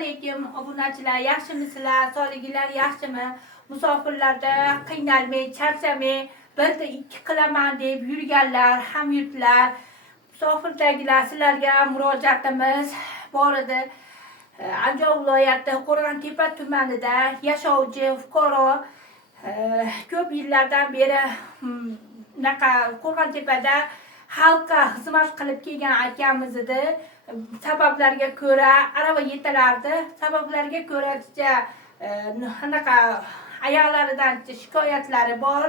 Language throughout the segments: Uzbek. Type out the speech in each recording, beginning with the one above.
Aleyküm obunachilar, yaxshimisizlar? Sog'liginglar yaxshimi? Musofirlarda qiynalmay, charchamay, birda ikki qilaman deb yurganlar, hamyurtlar, musofirdagilar sizlarga murojaatimiz bor edi. Andijon viloyati Qo'rg'ontepa tumanida yashovchi fuqaro ko'p yillardan beri Qo'rg'ontepada xalqqa xizmat qilib kelgan akamiz edi. Sabablarga ko'ra arava yetalardi. Sabablarga ko'ra oyoqlaridan shikoyatlari bor,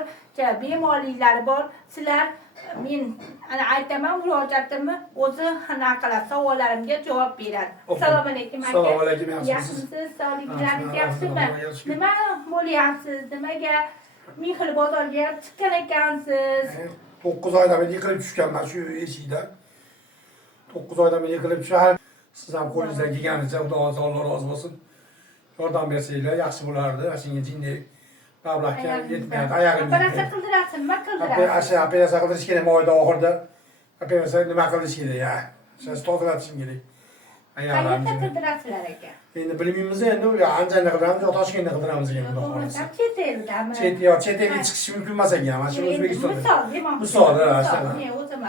bemorliklari bor. Sizlar men aytaman, murojaatimni o'zi savollarimga javob beradi. Assalomu alaykum aka. Assalomu alaykum. Yaxshimisiz? Sog'lig'ingiz yaxshimi? Nima bo'lyapsiz? Nimaga ming xil bozorga chiqqan ekansiz? 9 oydan beri yiqilib tushganman shu eshikda. 9 oydan beri yiqilib tushgan. Siz ham qo'lingizdan kelganingizcha Alloh rozi bo'lsin. Yordam bersanglar yaxshi bo'lardi. Shunga jinni mablag'ga yetmayapti. Oyog'im. Operatsiya qildirasizmi? Nima qildirasiz? Operatsiya qildirish kerak oyda oxirida. Operatsiya nima qilish kerak ya? Siz tozalatishim kerak. Qayerda qildirasizlar aka? Endi bilmaymiz endi Andijonda qildiramiz yo Toshkentda qildiramiz endi xudo xohlasa. Chet eldami? Chet elga chiqish mumkin emas ekan. Mana shu O'zbekistonda. Misol, Men o'zim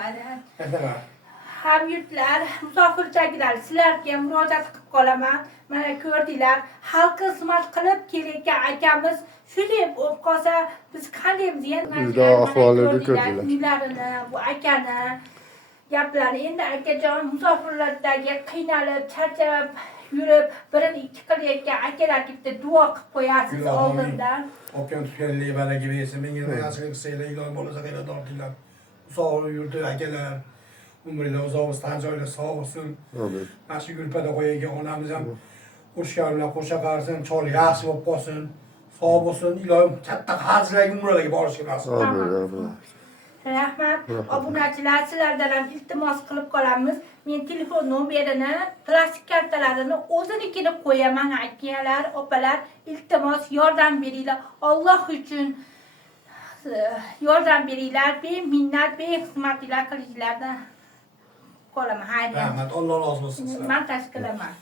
hamyurtlar, musofirdagilar sizlarga murojaat qilib qolaman. Mana ko'rdinglar, xalqqa xizmat qilib kelayotgan akamiz shunday bo'lib qolsa biz qanday uyda ahvolini ko'rdilar. Uylarini, bu akani gaplari. Endi akajon musofirlardagi qiynalib, charchab yurib, birini ikki qilayotgan akalarga bitta duo qilib qo'yasiz oldindan. Opyon tutganlik baraka bersin. Menga yaxshilik qilsanglar, iloyim bo'lsa qayerda tortinglar. Sog' yurti akalar. Umrlar uzoq bo'lsin, tan joylar sog' bo'lsin. Amin. Mana shu gulpada qo'ygan onamiz ham urushgan bilan qo'sha qarsin, chol yaxshi bo'lib qolsin, sog' bo'lsin, iloyim katta hajlarga, umralarga borishga nasib qilsin. Amin. Rahmat. Obunachilar, sizlardan ham iltimos qilib qolamiz. Men telefon nomerini, plastik kartalarini o'zinikini qo'yaman akalar, opalar. Iltimos yordam beringlar. Alloh uchun yordam beringlar. Beminnat, behizmatlar qilishlardan qolaman. Rahmat, Alloh rozi bo'lsin sizlardan. Men tashkilaman.